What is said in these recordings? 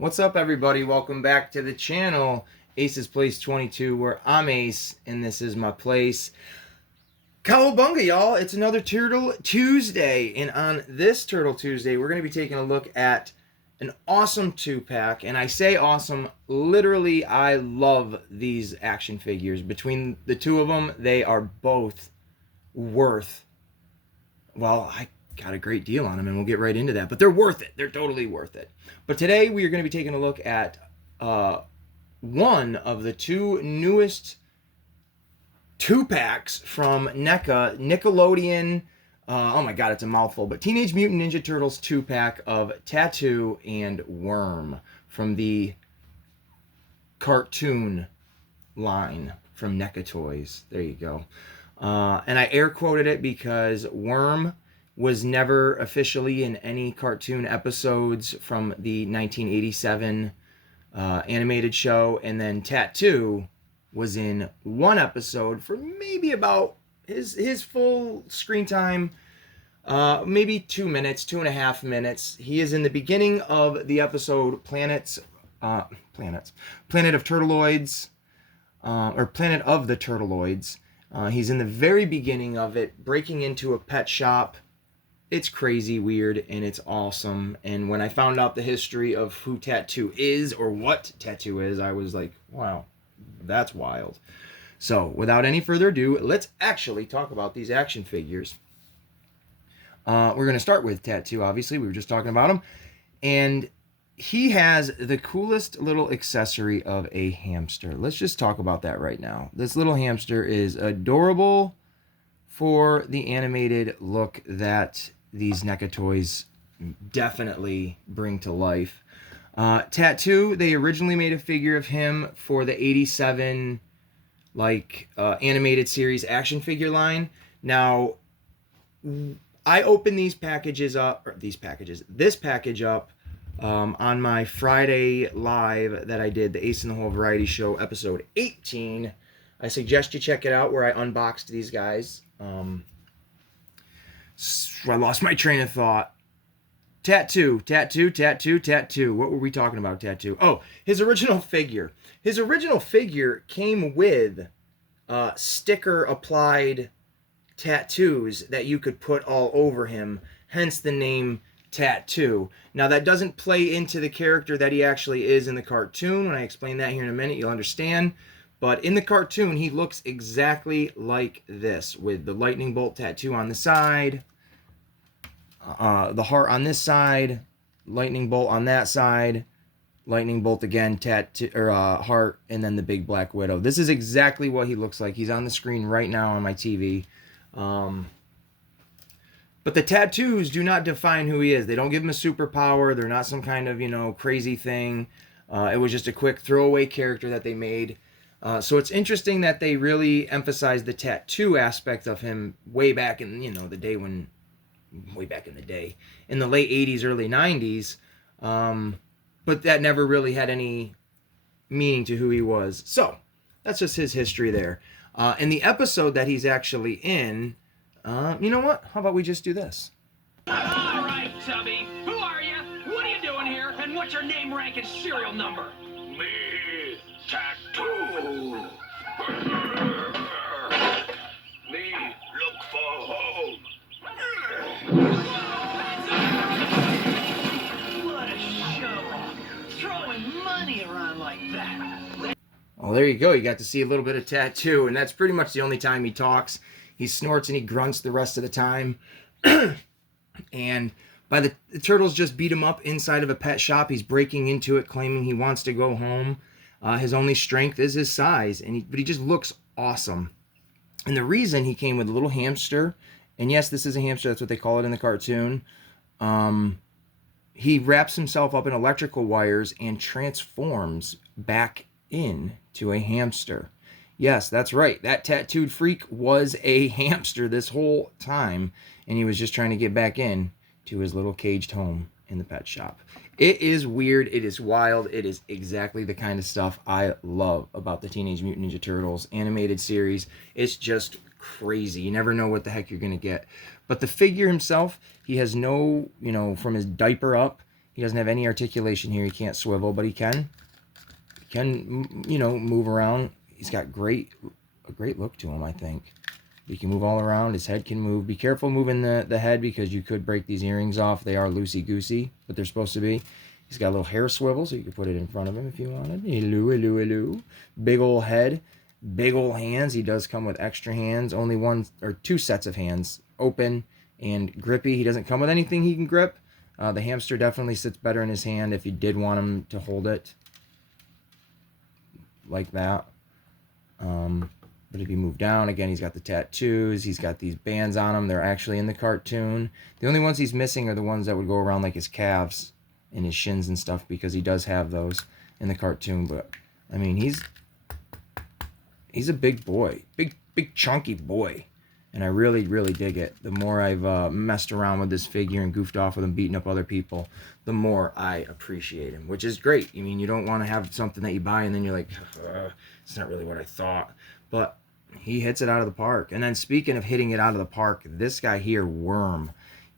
What's up, everybody? Welcome back to the channel, Ace's Place 22, where I'm Ace, and this is my place. Cowabunga, y'all! It's another Turtle Tuesday, and on this Turtle Tuesday, we're going to be taking a look at an awesome 2-pack, and I say awesome, literally, I love these action figures. Between the two of them, they are both worth, well, I got a great deal on them, and we'll get right into that. But they're worth it. They're totally worth it. But today we are going to be taking a look at one of the two newest 2-packs from NECA, Nickelodeon. Oh my god, it's a mouthful. But Teenage Mutant Ninja Turtles 2-pack of Tattoo and Wyrm from the cartoon line from NECA Toys. There you go. And I air quoted it because Wyrm was never officially in any cartoon episodes from the 1987 animated show, and then Tattoo was in one episode for maybe about his full screen time, maybe 2 minutes, 2.5 minutes. He is in the beginning of the episode Planet of Turtleoids, or Planet of the Turtleoids. He's in the very beginning of it, breaking into a pet shop. It's crazy weird, and it's awesome. And when I found out the history of who Tattoo is, or what Tattoo is, I was like, wow, that's wild. So, without any further ado, let's actually talk about these action figures. We're going to start with Tattoo, obviously. We were just talking about him. And he has the coolest little accessory of a hamster. Let's just talk about that right now. This little hamster is adorable for the animated look that these NECA toys definitely bring to life. Tattoo, they originally made a figure of him for the 87 animated series action figure line. Now, I opened this package up on my Friday live that I did, the Ace in the Hole Variety Show, episode 18. I suggest you check it out, where I unboxed these guys. I lost my train of thought. Tattoo. What were we talking about, Tattoo? Oh, his original figure. His original figure came with sticker-applied tattoos that you could put all over him, hence the name Tattoo. Now, that doesn't play into the character that he actually is in the cartoon. When I explain that here in a minute, you'll understand. But in the cartoon, he looks exactly like this, with the lightning bolt tattoo on the side, the heart on this side, lightning bolt on that side, lightning bolt again, tattoo or heart, and then the big black widow. This is exactly what he looks like. He's on the screen right now on my TV. But the tattoos do not define who he is. They don't give him a superpower. They're not some kind of, crazy thing. It was just a quick throwaway character that they made. So it's interesting that they really emphasized the tattoo aspect of him way back in, the day when, way back in the day, in the late 80s, early 90s. But that never really had any meaning to who he was. So that's just his history there. In the episode that he's actually in, you know what? How about we just do this? All right, Tubby. Who are you? What are you doing here? And what's your name, rank, and serial number? Me, Tattoo. Me, look for home. What a show. Throwing money around like that. Oh, there you go. You got to see a little bit of Tattoo, and that's pretty much the only time he talks. He snorts and he grunts the rest of the time. And the turtles just beat him up inside of a pet shop. He's breaking into it, claiming he wants to go home. His only strength is his size, but he just looks awesome. And the reason he came with a little hamster, and yes, this is a hamster, that's what they call it in the cartoon. He wraps himself up in electrical wires and transforms back into a hamster. Yes, that's right. That tattooed freak was a hamster this whole time, and he was just trying to get back in to his little caged home in the pet shop. It is weird. It is wild. It is exactly the kind of stuff I love about the Teenage Mutant Ninja Turtles animated series. It's just crazy. You never know what the heck you're going to get. But the figure himself, he has no, from his diaper up, He doesn't have any articulation here. He can't swivel, but he can, you know, move around. He's got a great look to him, I think. He can move all around. His head can move. Be careful moving the head because you could break these earrings off. They are loosey-goosey, but they're supposed to be. He's got a little hair swivel, so you could put it in front of him if you wanted. Hello, hello, hello. Big old head. Big old hands. He does come with extra hands. Only one or two sets of hands. Open and grippy. He doesn't come with anything he can grip. The hamster definitely sits better in his hand if you did want him to hold it. Like that. But if you move down, again, he's got the tattoos. He's got these bands on him. They're actually in the cartoon. The only ones he's missing are the ones that would go around like his calves and his shins and stuff, because he does have those in the cartoon. But, I mean, he's a big boy. Big chunky boy. And I really, really dig it. The more I've messed around with this figure and goofed off with him, beating up other people, the more I appreciate him, which is great. I mean, you don't want to have something that you buy and then you're like, it's not really what I thought. But he hits it out of the park. And then speaking of hitting it out of the park, this guy here, Wyrm,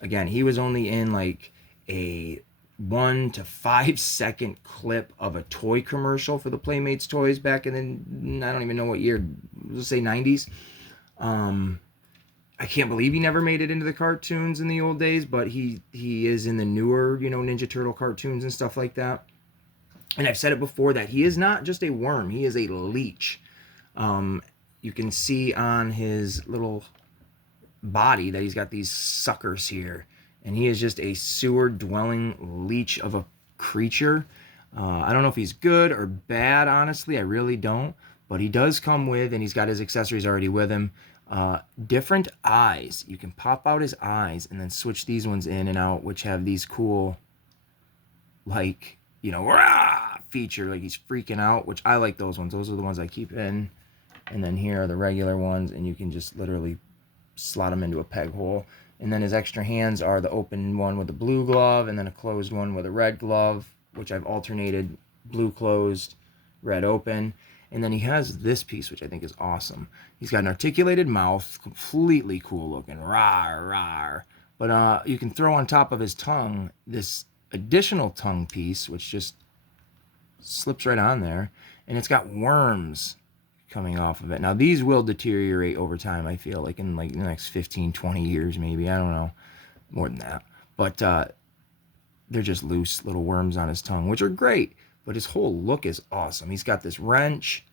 again, he was only in like a 1 to 5 second clip of a toy commercial for the Playmates toys back in the, I don't even know what year, let's say 90s. I can't believe he never made it into the cartoons in the old days, but he is in the newer, you know, Ninja Turtle cartoons and stuff like that. And I've said it before that he is not just a worm, he is a leech. You can see on his little body that he's got these suckers here, and he is just a sewer-dwelling leech of a creature. I don't know if he's good or bad, honestly. I really don't. But he does come with, and he's got his accessories already with him, different eyes. You can pop out his eyes and then switch these ones in and out, which have these cool, like, you know, rah! Feature, like he's freaking out, which I like those ones. Those are the ones I keep in. And then here are the regular ones, and you can just literally slot them into a peg hole. And then his extra hands are the open one with the blue glove, and then a closed one with a red glove, which I've alternated blue closed, red open. And then he has this piece, which I think is awesome. He's got an articulated mouth, completely cool looking, rawr, rawr. But you can throw on top of his tongue this additional tongue piece, which just slips right on there. And it's got worms coming off of it. Now, these will deteriorate over time, I feel, like in like the next 15, 20 years, maybe. I don't know. More than that. But they're just loose little worms on his tongue, which are great. But his whole look is awesome. He's got this wrench.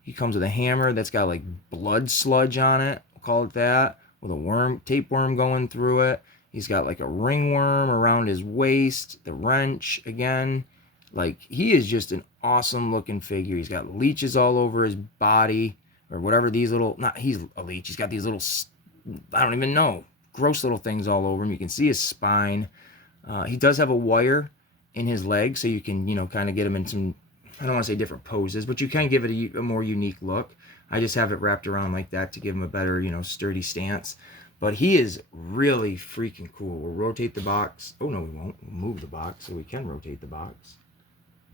He comes with a hammer that's got like blood sludge on it. We'll call it that. With a worm, tapeworm going through it. He's got like a ringworm around his waist. The wrench again. Like, he is just an awesome looking figure. He's got leeches all over his body. Or whatever these little, not he's a leech. He's got these little, I don't even know, gross little things all over him. You can see his spine. He does have a wire in his leg, so you can, you know, kind of get him in some, I don't want to say different poses, but you can give it a more unique look. I just have it wrapped around like that to give him a better, you know, sturdy stance. But he is really freaking cool. We'll rotate the box. Oh, no, we won't. We'll move the box so we can rotate the box.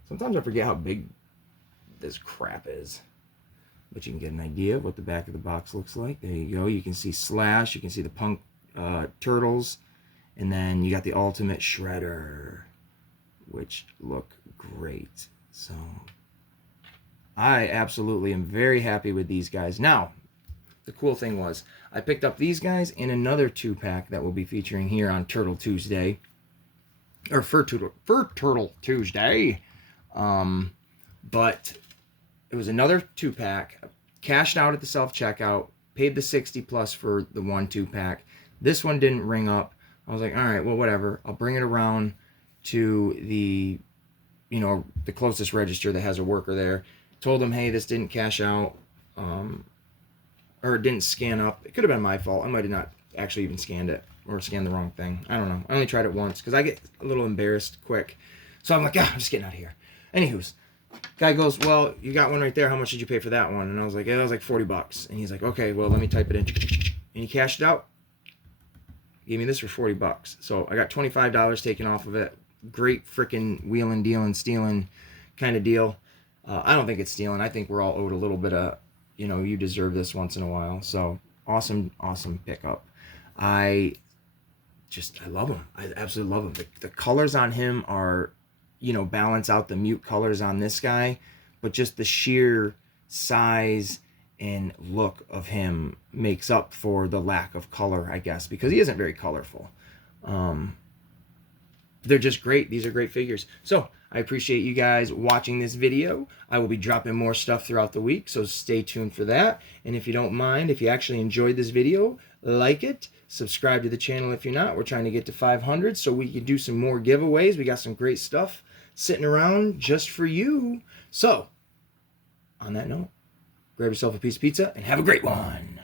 Sometimes I forget how big this crap is. But you can get an idea of what the back of the box looks like. There you go. You can see Slash. You can see the Punk Turtles. And then you got the Ultimate Shredder, which look great. So I absolutely am very happy with these guys. Now, the cool thing was I picked up these guys in another 2-pack that we'll be featuring here on Turtle Tuesday. Or Fur Turtle Tuesday. But it was another 2-pack. Cashed out at the self-checkout. Paid the 60 plus for the 1 2-pack. This one didn't ring up. I was like, all right, well, whatever. I'll bring it around to the, you know, the closest register that has a worker there. Told them, hey, this didn't cash out, or it didn't scan up. It could have been my fault. I might have not actually even scanned it, or scanned the wrong thing. I don't know. I only tried it once because I get a little embarrassed quick. So I'm like, I'm just getting out of here. Anywho's, guy goes, well, you got one right there. How much did you pay for that one? And I was like, yeah, that was like $40. And he's like, okay, well, let me type it in. And he cashed it out. Gave me this for $40. So I got $25 taken off of it. Great freaking wheeling, dealing, stealing kind of deal. I don't think it's stealing. I think we're all owed a little bit of, you know, you deserve this once in a while. So awesome, awesome pickup. I I love him. I absolutely love him. The colors on him are, you know, balance out the mute colors on this guy, but just the sheer size and look of him makes up for the lack of color, I guess, because he isn't very colorful. They're just great. These are great figures. So I appreciate you guys watching this video. I will be dropping more stuff throughout the week, so stay tuned for that. And if you don't mind, if you actually enjoyed this video, like it, subscribe to the channel if you're not. We're trying to get to 500 so we can do some more giveaways. We got some great stuff sitting around just for you. So, on that note, grab yourself a piece of pizza and have a great one.